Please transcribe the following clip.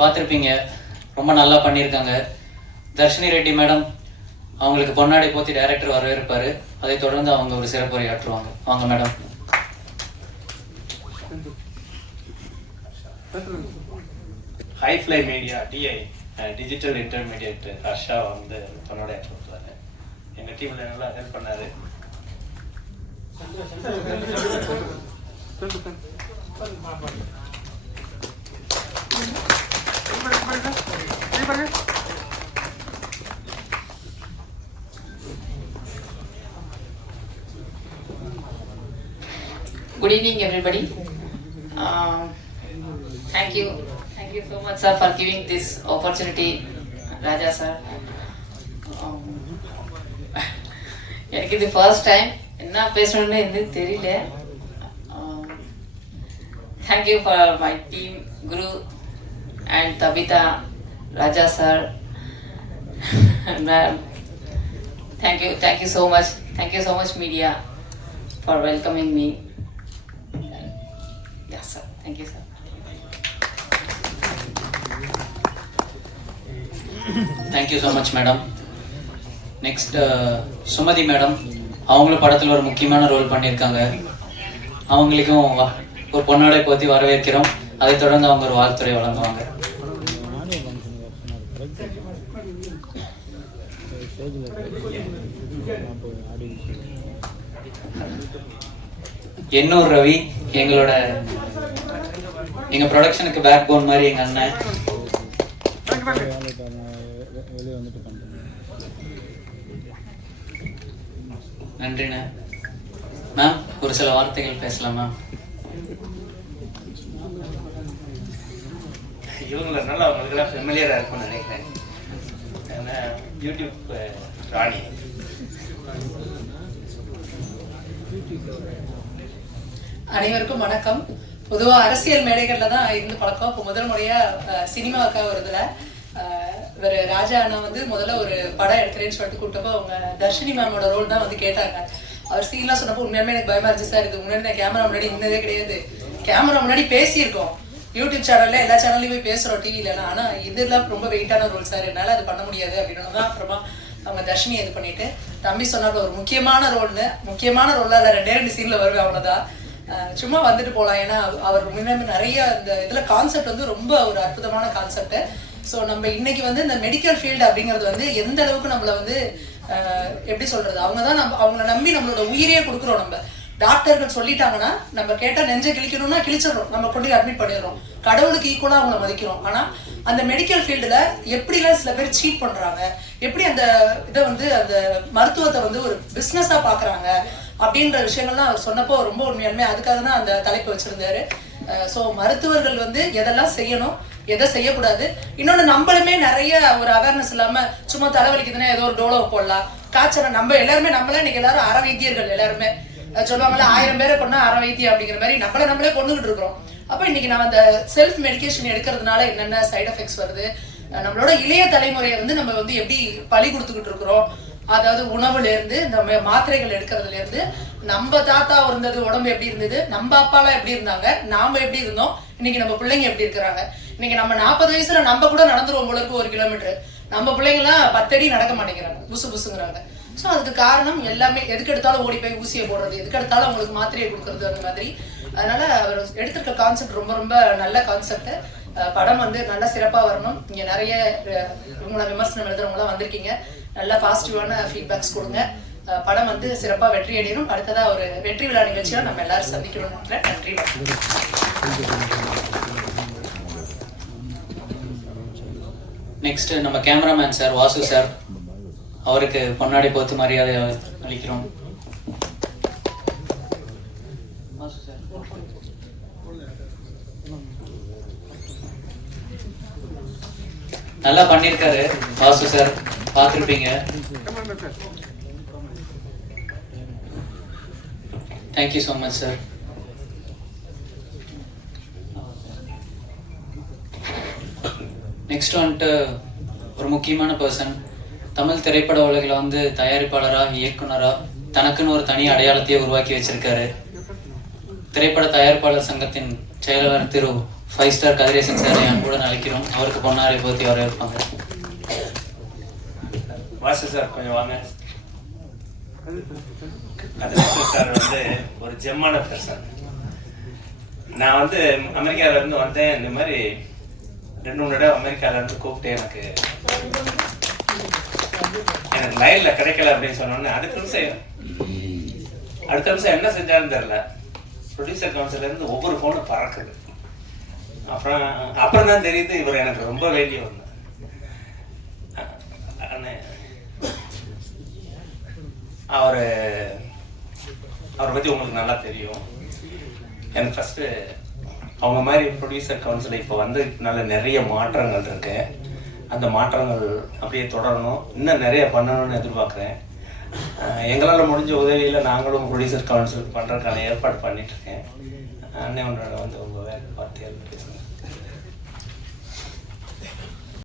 பார்த்துருப்பீங்க, ரொம்ப நல்லா பண்ணியிருக்காங்க. தர்ஷினி ரெட்டி மேடம் அவங்களுக்கு பொன்னாடை போத்தி டைரக்டர் வரவேற்பார். அதை தொடர்ந்து அவங்க ஒரு சிறப்புரை ஆற்றுவாங்க. வாங்க madam. High fly media DI digital intermediate Harsha வந்து பொன்னாடை ஆற்றுவாங்க. எங்கள் டீமில் நல்லா ஹெல்ப் பண்ணார். Good evening, everybody. Thank you so much, sir, for giving this opportunity, Raja sir. எனக்கு இது ஃபர்ஸ்ட் டைம், என்ன பேசணும்னு எனக்கு தெரியல. Thank you for my team, Guru and Tabitha, Raja sir, ma'am. Thank you so much. Thank you so much, media, for welcoming me. Yes, sir. Thank you, sir. Thank you so much madam. Next Sumathi madam, அவங்களும் படத்தில் ஒரு முக்கியமான role பண்ணியிருக்காங்க. அவங்களுக்கும் ஒரு பொன்னாடை போத்தி வரவேற்கிறோம். அதை தொடர்ந்து அவங்க ஒரு வாழ்த்துறை வழங்குவாங்க. எண்ணூர் ரவி, எங்க ப்ரொடக்ஷனுக்கு பேக் போன் மாதிரி எங்க அண்ணன். நன்றிண்ணே. மேம், ஒரு சில வார்த்தைகள் பேசலாமா? இவங்களை நல்லா அவங்களுக்குலாம் ஃபெமிலியராக இருக்கும்னு நினைக்கிறேன். ஏன்னா யூடியூப் ராணி. அனைவருக்கும் வணக்கம். பொதுவாக அரசியல் மேடைகளில் தான் இருந்து பழக்கம். இப்போ முதல் முறையாக சினிமாவுக்காக வருதுல இவர் ராஜா அண்ணா வந்து முதல்ல ஒரு படம் எடுக்கிறேன்னு சொல்லிட்டு கூப்பிட்டப்போ அவங்க தர்ஷினி மேமோட ரோல் தான் வந்து கேட்டாங்க. அவர் சீன்லாம் சொன்னப்போ உண்மையுமே எனக்கு பயமா இருந்துச்சு. சார் இது முன்னாடி நான் கேமரா முன்னாடி நின்னதே கிடையாது. கேமரா முன்னாடி பேசியிருக்கோம், யூடியூப் சேனல்ல எல்லா சேனல்லையும் போய் பேசுகிறோம், டிவிலலாம். ஆனால் இதெல்லாம் ரொம்ப வெயிட்டான ரோல் சார், என்னால் அது பண்ண முடியாது அப்படின்னு தான் அப்புறமா அவங்க தர்ஷினி இது பண்ணிட்டு தம்பி சொன்னாப்ப ஒரு முக்கியமான ரோல்ல அதில் 2 சீன்ல வருவேன், அவ்வளோதான். சும்மா வந்துட்டு போகலாம். ஏன்னா அவர் முன்னாடி நிறைய இந்த இதில் கான்செப்ட் வந்து ரொம்ப ஒரு அற்புதமான கான்செப்ட். ஸோ நம்ம இன்னைக்கு வந்து இந்த மெடிக்கல் ஃபீல்டு அப்படிங்கிறது வந்து எந்த அளவுக்கு நம்மளை வந்து எப்படி சொல்றது, அவங்க தான் அவங்கள நம்பி நம்மளோட உயிரையே கொடுக்குறோம். நம்ம டாக்டர்கள் சொல்லிட்டாங்கன்னா நம்ம கேட்டால் நெஞ்சை கிழிக்கணும்னா கிழிச்சிடறோம், நம்ம கொண்டு அட்மிட் பண்ணிடுறோம். கடவுளுக்கு ஈக்குவலாக அவங்கள மதிக்கிறோம். ஆனால் அந்த மெடிக்கல் ஃபீல்டில் எப்படிலாம் சில பேர் சீட் பண்ணுறாங்க, எப்படி அந்த இதை வந்து அந்த மருத்துவத்தை வந்து ஒரு பிஸ்னஸாக பார்க்குறாங்க அப்படின்ற விஷயங்கள்லாம் அவர் சொன்னப்போ ரொம்ப உண்மையாலுமே அதுக்காக தான் அந்த தலைப்பு வச்சிருந்தாரு. ஸோ மருத்துவர்கள் வந்து எதெல்லாம் செய்யணும், எதை செய்யக்கூடாது. இன்னொன்று, நம்மளுமே நிறைய ஒரு அவேர்னஸ் இல்லாமல் சும்மா தலைவலிக்குதுன்னா ஏதோ ஒரு டோலோ போடலாம், காய்ச்சல் நம்ம எல்லாருமே நம்மளே இன்னைக்கு எல்லாரும் அற வைத்தியர்கள் எல்லாருமே சொல்லுவாங்கல்ல, 1000 பேரை கொண்டா அற வைத்தியம் அப்படிங்கிற மாதிரி நம்மளே கொண்டுகிட்டு இருக்கிறோம். அப்போ இன்னைக்கு நம்ம அந்த செல்ஃப் மெடிக்கேஷன் எடுக்கிறதுனால என்னென்ன சைட் எஃபெக்ட்ஸ் வருது, நம்மளோட இளைய தலைமுறையை வந்து நம்ம வந்து எப்படி பலி கொடுத்துக்கிட்டு இருக்கிறோம். அதாவது உணவுல இருந்து நம்ம மாத்திரைகள் எடுக்கிறதுல இருந்து, நம்ம தாத்தா இருந்தது உடம்பு எப்படி இருந்தது, நம்ம அப்பாலாம் எப்படி இருந்தாங்க, நாம எப்படி இருந்தோம், இன்னைக்கு நம்ம பிள்ளைங்க எப்படி இருக்கிறாங்க. இன்னைக்கு நம்ம 40 வயசுல நம்ம கூட நடந்துருவோம் போல இருக்கு 1 கிலோமீட்டர். நம்ம பிள்ளைங்கலாம் 10 அடி நடக்க மாட்டேங்கிறாங்க, புசுங்கிறாங்க. ஸோ அதுக்கு காரணம் எல்லாமே எதுக்கு எடுத்தாலும் ஓடி போய் ஊசியை போடுறது, எதுக்கு எடுத்தாலும் அவங்களுக்கு மாத்திரையை கொடுக்கறது, அந்த மாதிரி. அதனால அவர் எடுத்திருக்க கான்செப்ட் ரொம்ப ரொம்ப நல்ல கான்செப்ட். படம் வந்து நல்லா சிறப்பாக வரணும். இங்கே நிறைய உங்களை விமர்சனம் எழுதுறவங்களாம் வந்திருக்கீங்க, நல்லா பாசிட்டிவான ஃபீட்பேக்ஸ் கொடுங்க. படம் வந்து சிறப்பாக வெற்றி அடையணும். அடுத்ததாக ஒரு வெற்றி விழா நிகழ்ச்சியில் நம்ம எல்லாரும் சந்திக்கணும்னு நினைக்கிறேன். நன்றி. நெக்ஸ்ட் நம்ம கேமராமேன் சார் வாசு சார், அவருக்கு பொன்னாடை போத்து மரியாதை அளிக்கிறோம். நல்லா பண்ணியிருக்காரு வாசு சார், பார்த்துருப்பீங்க. Thank you so much sir. Next வந்துட்டு ஒரு முக்கியமான பர்சன், தமிழ் திரைப்பட உலகில் வந்து தயாரிப்பாளராக இயக்குனராக தனக்குன்னு ஒரு தனி அடையாளத்தையே உருவாக்கி வச்சிருக்காரு. திரைப்பட தயாரிப்பாளர் சங்கத்தின் செயலாளர் திரு 5 ஸ்டார் கதிரேசன் சார் என் கூட அழைக்கிறோம். அவருக்கு பொன்னாரை போத்தி வரவேற்பாங்க. வாசு சார் கொஞ்சம் வாங்க. கதிரேசன் சார் வந்து ஒரு ஜெம்மான பர்சன். நான் வந்து அமெரிக்கால இருந்து வந்தேன். இந்த மாதிரி 2-3 தடவை அமெரிக்கால இருந்து கூப்பிட்டு எனக்கு லைன்ல கிடைக்கல அப்படின்னு சொன்னோன்னே அடுத்த நிமிஷம் என்ன செஞ்சாலும் தெரியல, ப்ரொடியூசர் கவுன்சில இருந்து ஒவ்வொரு ஃபோனும் பறக்குது. அப்புறம் தான் தெரியுது இவர் எனக்கு ரொம்ப வேண்டிய ஒன்று. அவரை பற்றி உங்களுக்கு நல்லா தெரியும். எனக்கு ஃபஸ்ட்டு அவங்க மாதிரி ப்ரொடியூசர் கவுன்சில் இப்போ வந்து நல்ல நிறைய மாற்றங்கள் இருக்கு. அந்த மாற்றங்கள் அப்படியே தொடரணும், இன்னும் நிறைய பண்ணணும்னு எதிர்பார்க்குறேன். எங்களால் முடிஞ்ச உதவியில் நாங்களும் ப்ரொடியூசர் கவுன்சில் பண்ணுறதுக்கான ஏற்பாடு பண்ணிகிட்ருக்கேன். அண்ணன் ஒன்று வந்து உங்கள் வேலை வார்த்தைகள் பேசுங்க.